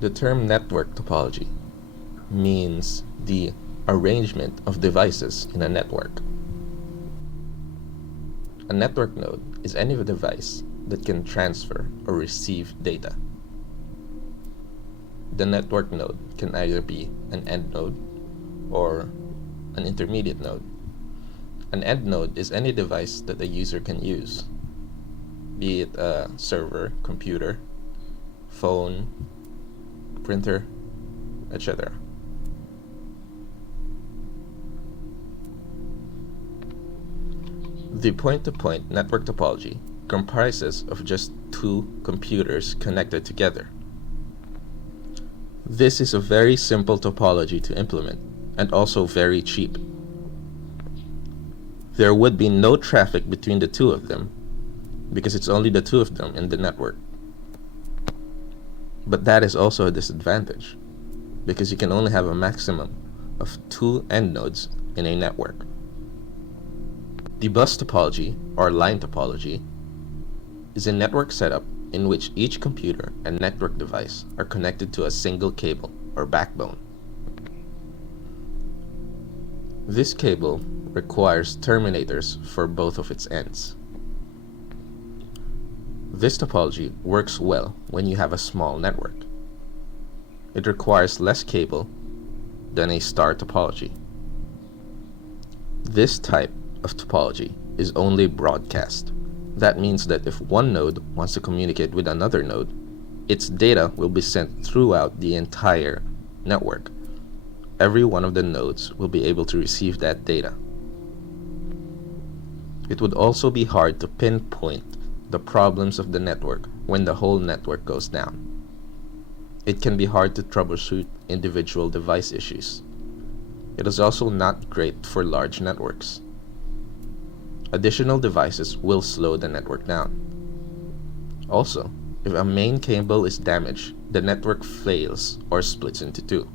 The term network topology means the arrangement of devices in a network. A network node is any device that can transfer or receive data. The network node can either be an end node or an intermediate node. An end node is any device that a user can use, be it a server, computer, phone, printer, etc. The point-to-point network topology comprises of just two computers connected together. This is a very simple topology to implement and also very cheap. There would be no traffic between the two of them because it's only the two of them in the network. But that is also a disadvantage because you can only have a maximum of two end nodes in a network. The bus topology, or line topology, is a network setup in which each computer and network device are connected to a single cable or backbone. This cable requires terminators for both of its ends. This topology works well when you have a small network. It requires less cable than a star topology. This type of topology is only broadcast. That means that if one node wants to communicate with another node, its data will be sent throughout the entire network. Every one of the nodes will be able to receive that data. It would also be hard to pinpoint the problems of the network when the whole network goes down. It can be hard to troubleshoot individual device issues. It is also not great for large networks. Additional devices will slow the network down. Also, if a main cable is damaged, the network fails or splits into two.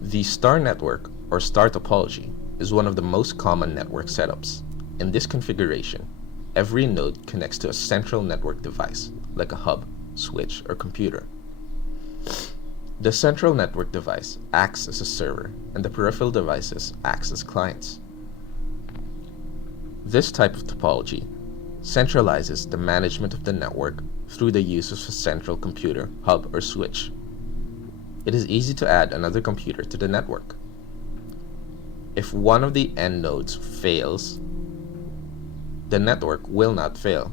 The star network, or star topology, is one of the most common network setups. In this configuration, every node connects to a central network device, like a hub, switch, or computer. The central network device acts as a server, and the peripheral devices act as clients. This type of topology centralizes the management of the network through the use of a central computer, hub, or switch. It is easy to add another computer to the network. If one of the end nodes fails, the network will not fail.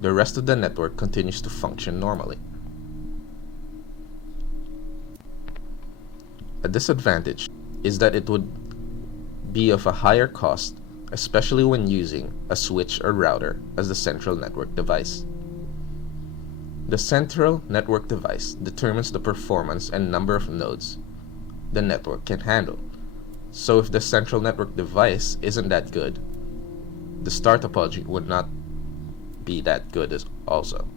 The rest of the network continues to function normally. A disadvantage is that it would be of a higher cost, especially when using a switch or router as the central network device. The central network device determines the performance and number of nodes the network can handle. So if the central network device isn't that good, the star topology would not be that good as also.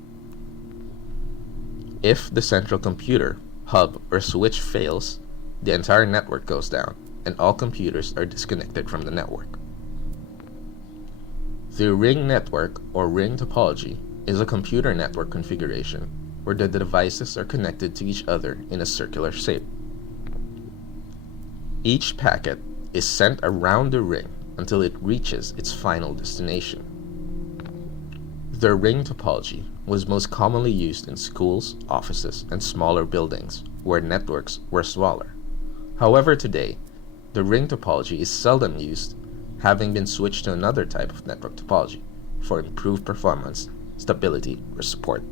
If the central computer, hub, or switch fails, the entire network goes down and all computers are disconnected from the network. The ring network, or ring topology, is a computer network configuration where the devices are connected to each other in a circular shape. Each packet is sent around the ring until it reaches its final destination. The ring topology was most commonly used in schools, offices, and smaller buildings where networks were smaller. However, today, the ring topology is seldom used, having been switched to another type of network topology for improved performance, stability, or support.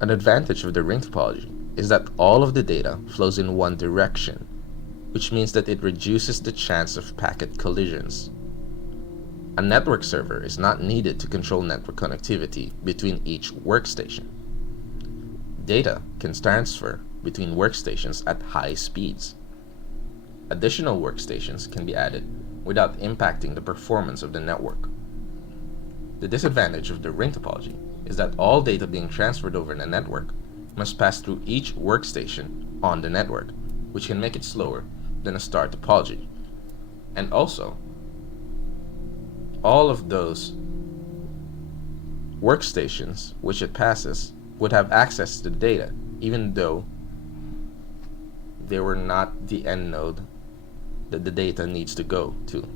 An advantage of the ring topology is that all of the data flows in one direction, which means that it reduces the chance of packet collisions. A network server is not needed to control network connectivity between each workstation. Data can transfer between workstations at high speeds. Additional workstations can be added without impacting the performance of the network. The disadvantage of the ring topology is that all data being transferred over the network must pass through each workstation on the network, which can make it slower than a star topology. And also, all of those Workstations which it passes would have access to the data, even though they were not the end node that the data needs to go to.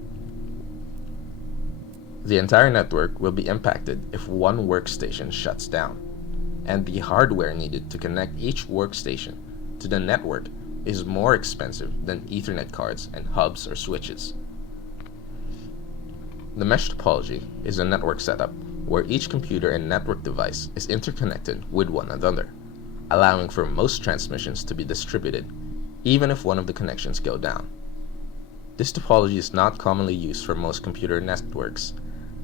The entire network will be impacted if one workstation shuts down, and the hardware needed to connect each workstation to the network is more expensive than Ethernet cards and hubs or switches. The mesh topology is a network setup where each computer and network device is interconnected with one another, allowing for most transmissions to be distributed even if one of the connections go down. This topology is not commonly used for most computer networks,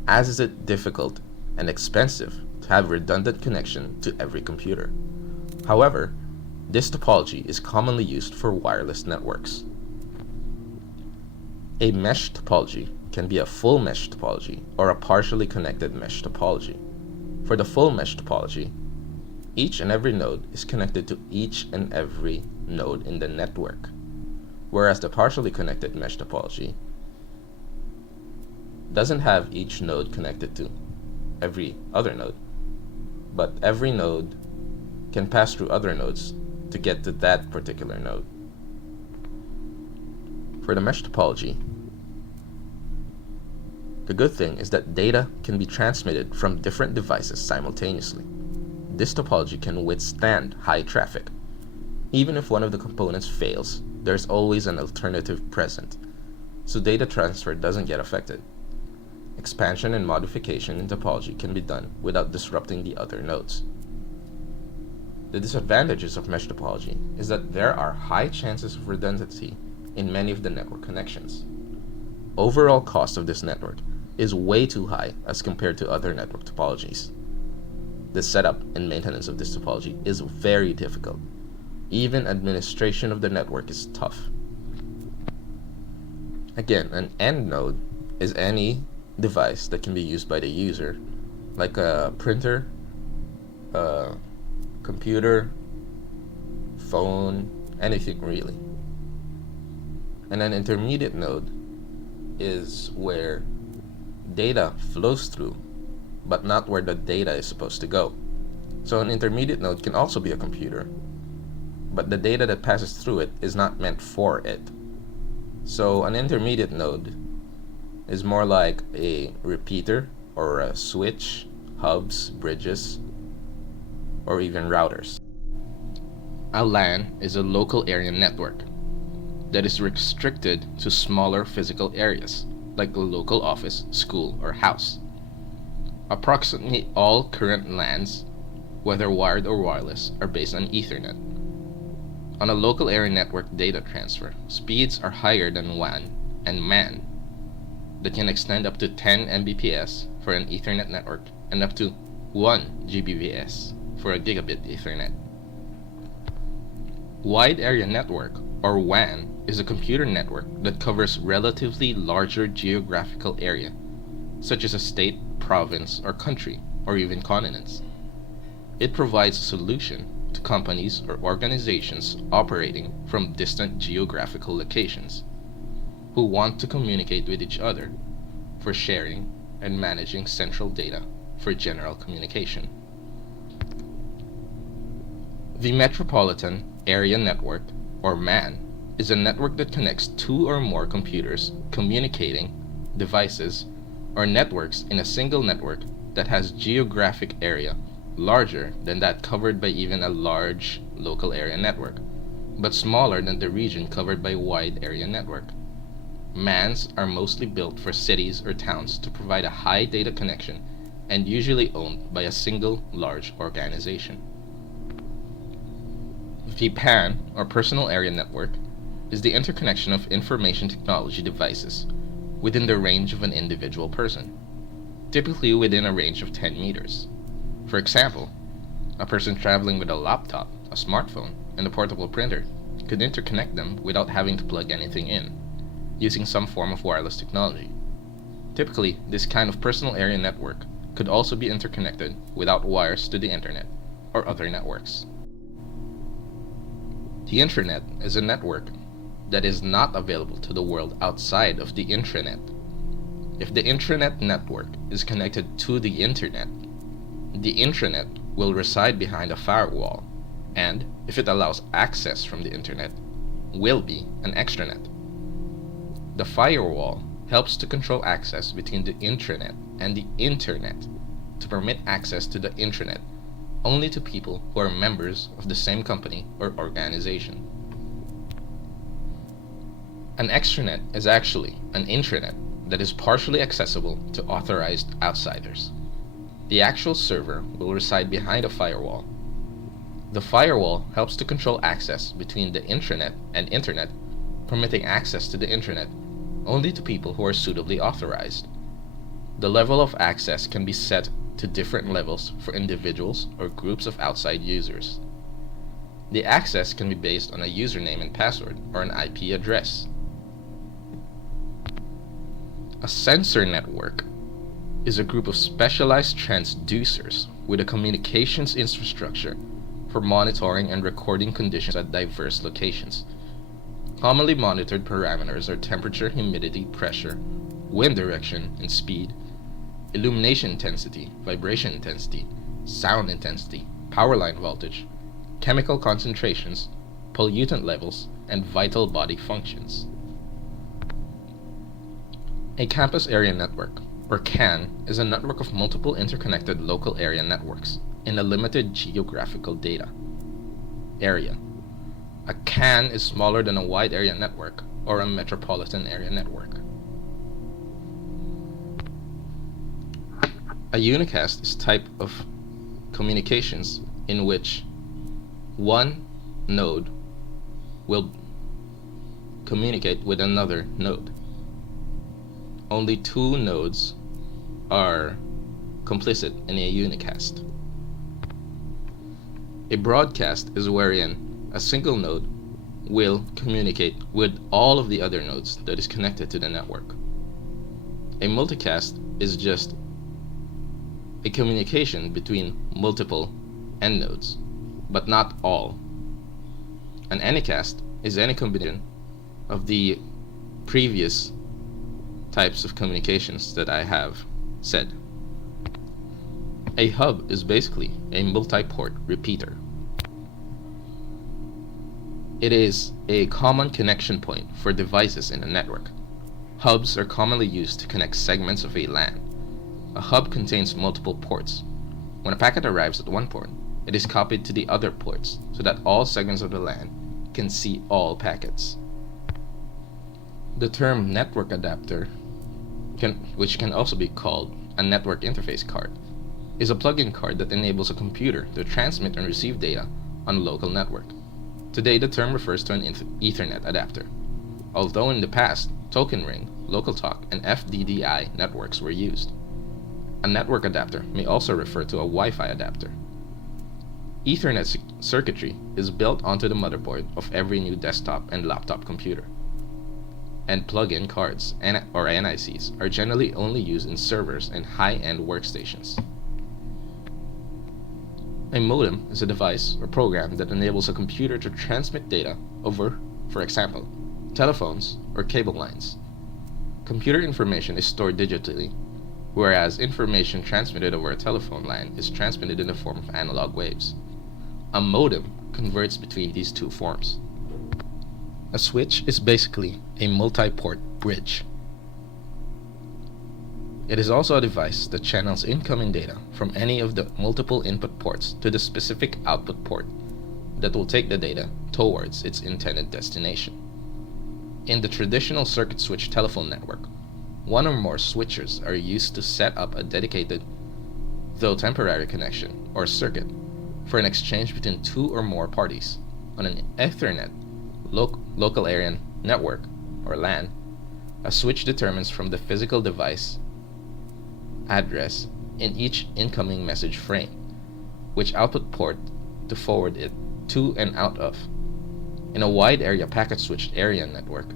as is it difficult and expensive to have redundant connection to every computer. However, this topology is commonly used for wireless networks. A mesh topology can be a full mesh topology or a partially connected mesh topology. For the full mesh topology, each and every node is connected to each and every node in the network, whereas the partially connected mesh topology doesn't have each node connected to every other node, but every node can pass through other nodes to get to that particular node. For the mesh topology, the good thing is that data can be transmitted from different devices simultaneously. This topology can withstand high traffic. Even if one of the components fails, there's always an alternative present, so data transfer doesn't get affected. Expansion and modification in topology can be done without disrupting the other nodes. The disadvantages of mesh topology is that there are high chances of redundancy in many of the network connections. Overall cost of this network is way too high as compared to other network topologies. The setup and maintenance of this topology is very difficult. Even administration of the network is tough. Again, an end node is any device that can be used by the user, like a printer, a computer, phone, anything really. And an intermediate node is where data flows through, but not where the data is supposed to go. So an intermediate node can also be a computer, but the data that passes through it is not meant for it. So an intermediate node is more like a repeater or a switch, hubs, bridges, or even routers. A LAN is a local area network that is restricted to smaller physical areas, like a local office, school, or house. Approximately all current LANs, whether wired or wireless, are based on Ethernet. On a local area network data transfer, speeds are higher than WAN and MAN that can extend up to 10 Mbps for an Ethernet network and up to 1 Gbps for a gigabit Ethernet. Wide Area Network, or WAN, is a computer network that covers relatively larger geographical area, such as a state, province, or country, or even continents. It provides a solution to companies or organizations operating from distant geographical locations who want to communicate with each other for sharing and managing central data for general communication. The Metropolitan Area Network, or MAN, is a network that connects two or more computers communicating, devices, or networks in a single network that has geographic area larger than that covered by even a large local area network, but smaller than the region covered by a wide area network. MANs are mostly built for cities or towns to provide a high data connection and usually owned by a single large organization. The PAN, or Personal Area Network, is the interconnection of information technology devices within the range of an individual person, typically within a range of 10 meters. For example, a person traveling with a laptop, a smartphone, and a portable printer could interconnect them without having to plug anything in, using some form of wireless technology. Typically, this kind of personal area network could also be interconnected without wires to the internet or other networks. The intranet is a network that is not available to the world outside of the intranet. If the intranet network is connected to the internet, The intranet will reside behind a firewall, and, if it allows access from the internet, will be an extranet. The firewall helps to control access between the intranet and the internet to permit access to the intranet only to people who are members of the same company or organization. An extranet is actually an intranet that is partially accessible to authorized outsiders. The actual server will reside behind a firewall. The firewall helps to control access between the intranet and internet, permitting access to the intranet only to people who are suitably authorized. The level of access can be set to different levels for individuals or groups of outside users. The access can be based on a username and password or an IP address. A sensor network is a group of specialized transducers with a communications infrastructure for monitoring and recording conditions at diverse locations. Commonly monitored parameters are temperature, humidity, pressure, wind direction and speed, illumination intensity, vibration intensity, sound intensity, power line voltage, chemical concentrations, pollutant levels, and vital body functions. A campus area network, or CAN, is a network of multiple interconnected local area networks in a limited geographical data area. A CAN is smaller than a wide area network or a metropolitan area network. A unicast is a type of communications in which one node will communicate with another node. Only two nodes are complicit in a unicast. A broadcast is wherein a single node will communicate with all of the other nodes that is connected to the network. A multicast is just a communication between multiple end nodes, but not all. An anycast is any combination of the previous types of communications that I have said. A hub is basically a multi-port repeater. It is a common connection point for devices in a network. Hubs are commonly used to connect segments of a LAN. A hub contains multiple ports. When a packet arrives at one port, it is copied to the other ports so that all segments of the LAN can see all packets. The term network adapter, which can also be called a network interface card, is a plug-in card that enables a computer to transmit and receive data on a local network. Today, the term refers to an Ethernet adapter, although in the past, token ring, local talk, and FDDI networks were used. A network adapter may also refer to a Wi-Fi adapter. Ethernet circuitry is built onto the motherboard of every new desktop and laptop computer, and plug-in cards, or NICs, are generally only used in servers and high-end workstations. A modem is a device or program that enables a computer to transmit data over, for example, telephones or cable lines. Computer information is stored digitally, whereas information transmitted over a telephone line is transmitted in the form of analog waves. A modem converts between these two forms. A switch is basically a multi-port bridge. It is also a device that channels incoming data from any of the multiple input ports to the specific output port that will take the data towards its intended destination. In the traditional circuit switch telephone network, one or more switchers are used to set up a dedicated, though temporary connection, or circuit, for an exchange between two or more parties. On an Ethernet local area network, or LAN, a switch determines from the physical device address in each incoming message frame, which output port to forward it to and out of. In a wide area packet switched area network,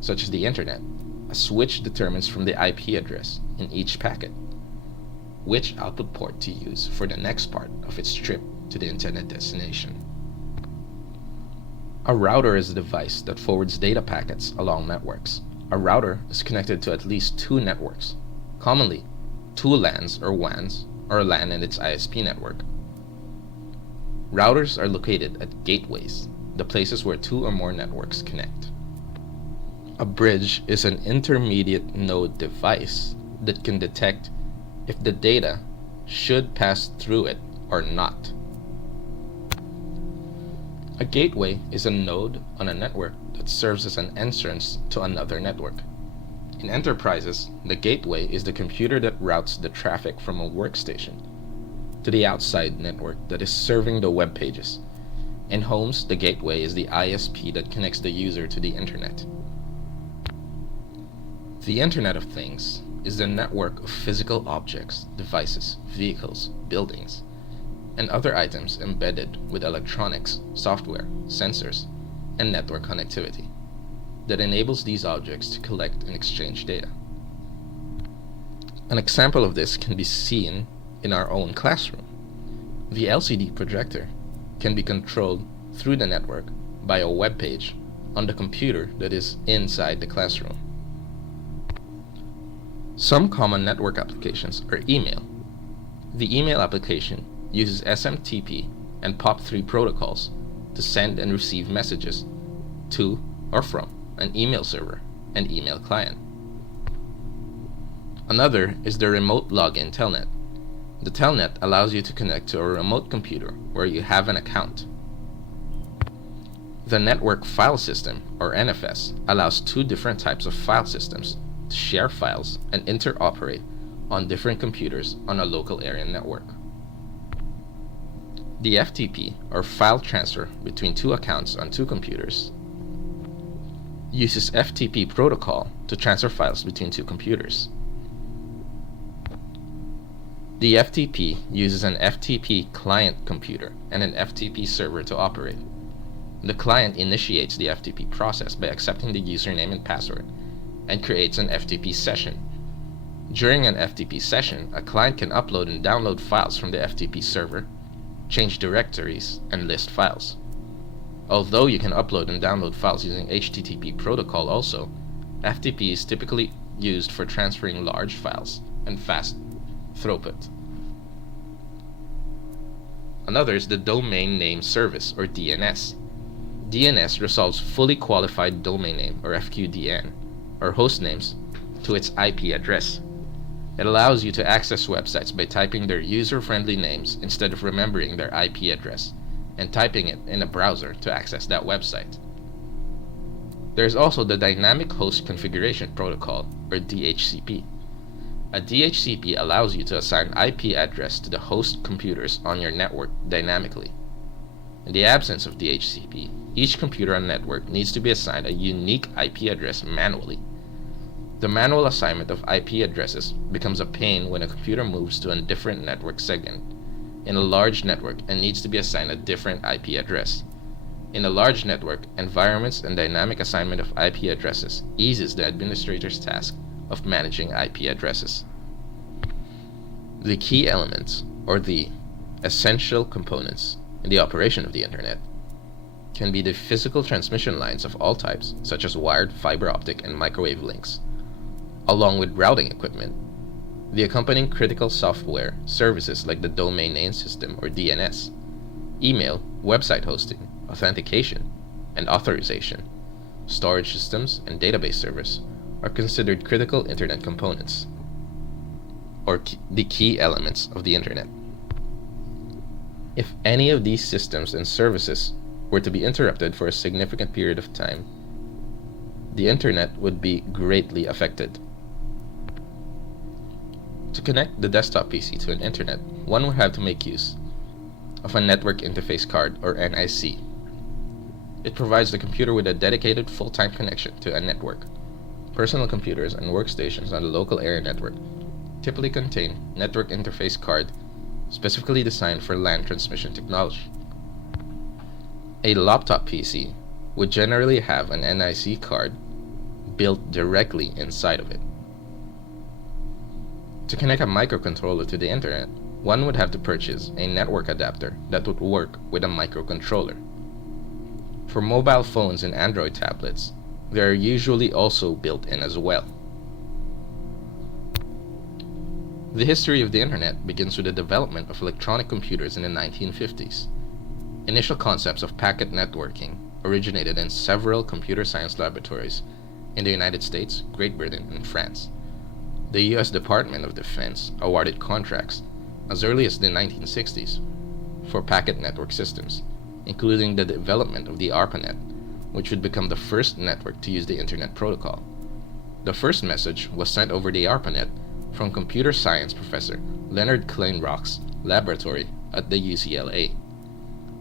such as the internet, a switch determines from the IP address in each packet which output port to use for the next part of its trip to the intended destination. A router is a device that forwards data packets along networks. A router is connected to at least two networks, commonly two LANs or WANs, or LAN and its ISP network. Routers are located at gateways, the places where two or more networks connect. A bridge is an intermediate node device that can detect if the data should pass through it or not. A gateway is a node on a network that serves as an entrance to another network. In enterprises, the gateway is the computer that routes the traffic from a workstation to the outside network that is serving the web pages. In homes, the gateway is the ISP that connects the user to the internet. The Internet of Things is the network of physical objects, devices, vehicles, buildings, and other items embedded with electronics, software, sensors, and network connectivity that enables these objects to collect and exchange data. An example of this can be seen in our own classroom. The LCD projector can be controlled through the network by a web page on the computer that is inside the classroom. Some common network applications are email. The email application uses SMTP and POP3 protocols to send and receive messages to or from an email server and email client. Another is the remote login telnet. The telnet allows you to connect to a remote computer where you have an account. The network file system, or NFS, allows two different types of file systems to share files and interoperate on different computers on a local area network. The FTP, or file transfer between two accounts on two computers, uses FTP protocol to transfer files between two computers. The FTP uses an FTP client computer and an FTP server to operate. The client initiates the FTP process by accepting the username and password and creates an FTP session. During an FTP session, a client can upload and download files from the FTP server, change directories, and list files. Although you can upload and download files using HTTP protocol also, FTP is typically used for transferring large files and fast throughput. Another is the Domain Name Service, or DNS. DNS resolves fully qualified domain name, or FQDN, or host names to its IP address. It allows you to access websites by typing their user-friendly names instead of remembering their IP address and typing it in a browser to access that website. There is also the Dynamic Host Configuration Protocol, or DHCP. A DHCP allows you to assign IP address to the host computers on your network dynamically. In the absence of DHCP, each computer on the network needs to be assigned a unique IP address manually. The manual assignment of IP addresses becomes a pain when a computer moves to a different network segment in a large network and needs to be assigned a different IP address. In a large network, environments and dynamic assignment of IP addresses eases the administrator's task of managing IP addresses. The key elements, or the essential components in the operation of the Internet, can be the physical transmission lines of all types, such as wired, fiber optic, and microwave links, along with routing equipment, the accompanying critical software services like the Domain Name System, or DNS, email, website hosting, authentication, and authorization, storage systems, and database servers are considered critical Internet components, or the key elements of the Internet. If any of these systems and services were to be interrupted for a significant period of time, the Internet would be greatly affected. To connect the desktop PC to an Internet, one would have to make use of a Network Interface Card, or NIC. It provides the computer with a dedicated full-time connection to a network. Personal computers and workstations on the local area network typically contain Network Interface Card specifically designed for LAN transmission technology. A laptop PC would generally have an NIC card built directly inside of it. To connect a microcontroller to the Internet, one would have to purchase a network adapter that would work with a microcontroller. For mobile phones and Android tablets, they are usually also built in as well. The history of the Internet begins with the development of electronic computers in the 1950s. Initial concepts of packet networking originated in several computer science laboratories in the United States, Great Britain, and France. The U.S. Department of Defense awarded contracts as early as the 1960s for packet network systems, including the development of the Arpanet, which would become the first network to use the Internet Protocol. The first message was sent over the Arpanet from computer science professor Leonard Kleinrock's laboratory at the UCLA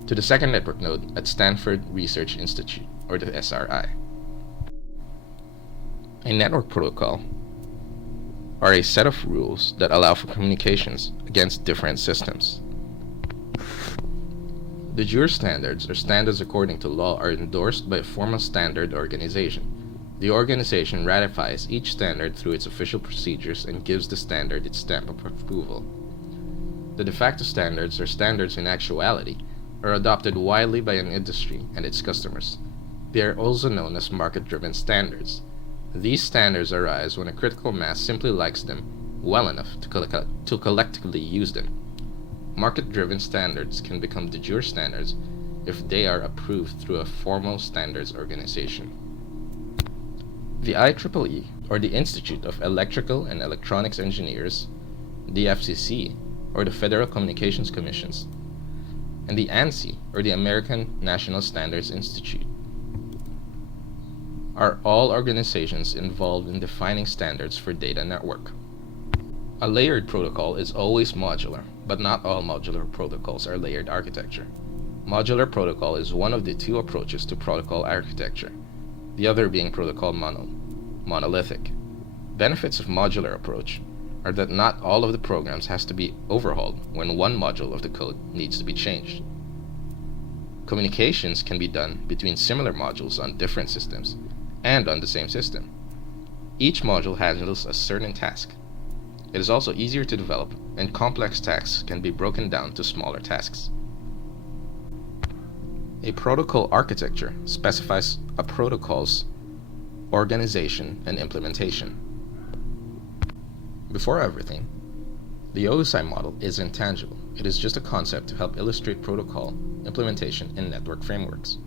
to the second network node at Stanford Research Institute, or the SRI. A network protocol are a set of rules that allow for communications against different systems. De jure standards, or standards according to law, are endorsed by a formal standard organization. The organization ratifies each standard through its official procedures and gives the standard its stamp of approval. The de facto standards, or standards in actuality, are adopted widely by an industry and its customers. They are also known as market-driven standards. These standards arise when a critical mass simply likes them well enough to collectively use them. Market-driven standards can become de jure standards if they are approved through a formal standards organization. The IEEE, or the Institute of Electrical and Electronics Engineers, the FCC, or the Federal Communications Commissions, and the ANSI, or the American National Standards Institute, are all organizations involved in defining standards for data network. A layered protocol is always modular, but not all modular protocols are layered architecture. Modular protocol is one of the two approaches to protocol architecture, the other being protocol monolithic. Benefits of modular approach are that not all of the programs has to be overhauled when one module of the code needs to be changed. Communications can be done between similar modules on different systems and on the same system. Each module handles a certain task. It is also easier to develop, and complex tasks can be broken down to smaller tasks. A protocol architecture specifies a protocol's organization and implementation. Before everything, the Osi model is intangible. It is just a concept to help illustrate protocol implementation in network frameworks.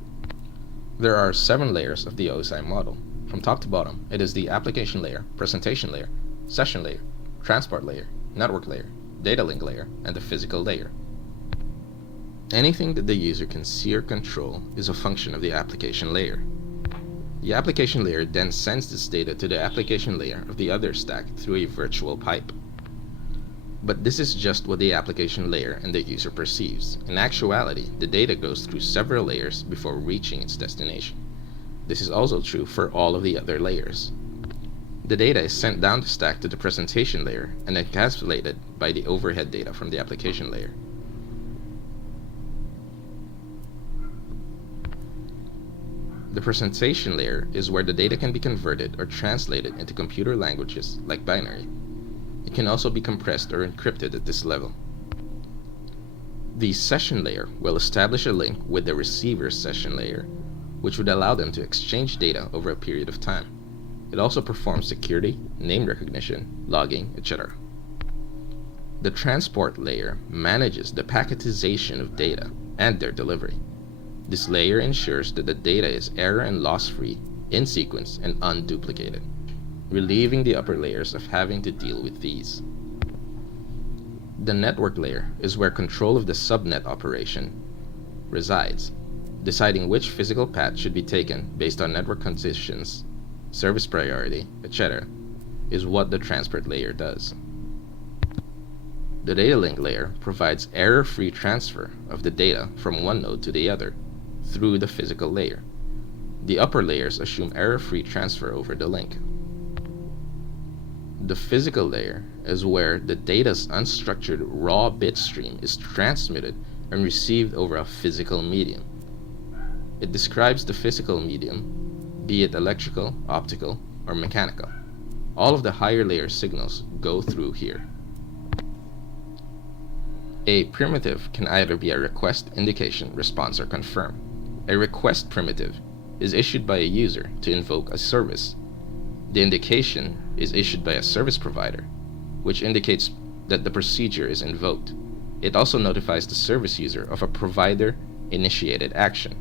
There are 7 layers of the Osi model. From top to bottom, it is the application layer, presentation layer, session layer, transport layer, network layer, data link layer, and the physical layer. Anything that the user can see or control is a function of the application layer. The application layer then sends this data to the application layer of the other stack through a virtual pipe. But this is just what the application layer and the user perceives. In actuality, the data goes through several layers before reaching its destination. This is also true for all of the other layers. The data is sent down the stack to the presentation layer and encapsulated by the overhead data from the application layer. The presentation layer is where the data can be converted or translated into computer languages like binary. It can also be compressed or encrypted at this level. The session layer will establish a link with the receiver's session layer, which would allow them to exchange data over a period of time. It also performs security, name recognition, logging, etc. The transport layer manages the packetization of data and their delivery. This layer ensures that the data is error and loss-free, in sequence, and unduplicated, relieving the upper layers of having to deal with these. The network layer is where control of the subnet operation resides. Deciding which physical path should be taken based on network conditions, service priority, etc., is what the transport layer does. The data link layer provides error-free transfer of the data from one node to the other through the physical layer. The upper layers assume error-free transfer over the link. The physical layer is where the data's unstructured raw bit stream is transmitted and received over a physical medium. It describes the physical medium, be it electrical, optical, or mechanical. All of the higher layer signals go through here. A primitive can either be a request, indication, response, or confirm. A request primitive is issued by a user to invoke a service. The indication is issued by a service provider, which indicates that the procedure is invoked. It also notifies the service user of a provider-initiated action.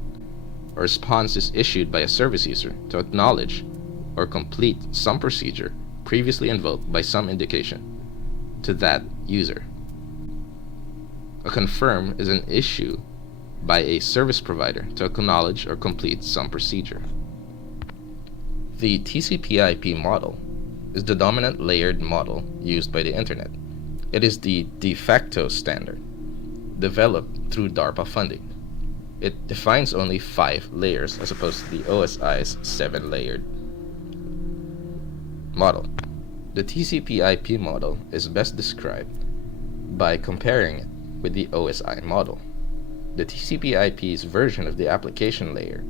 A response is issued by a service user to acknowledge or complete some procedure previously invoked by some indication to that user. A confirm is an issue by a service provider to acknowledge or complete some procedure. The TCP/IP model is the dominant layered model used by the Internet. It is the de facto standard, developed through DARPA funding. It defines only 5 layers as opposed to the OSI's 7-layered model. The TCP/IP model is best described by comparing it with the OSI model. The TCP/IP's version of the application layer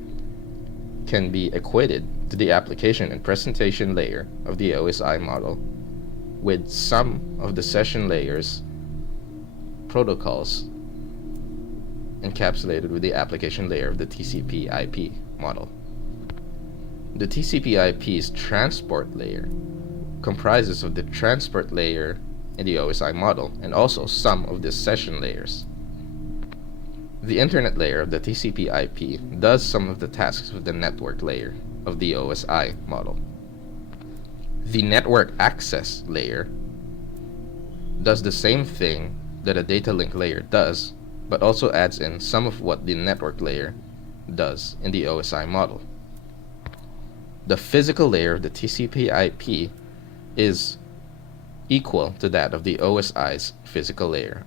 can be equated to the application and presentation layer of the OSI model, with some of the session layers protocols encapsulated with the application layer of the TCP/IP model. The TCP/IP's transport layer comprises of the transport layer in the OSI model and also some of the session layers. The internet layer of the TCP/IP does some of the tasks of the network layer of the OSI model. The network access layer does the same thing that a data link layer does, but also adds in some of what the network layer does in the OSI model. The physical layer of the TCP/IP is equal to that of the OSI's physical layer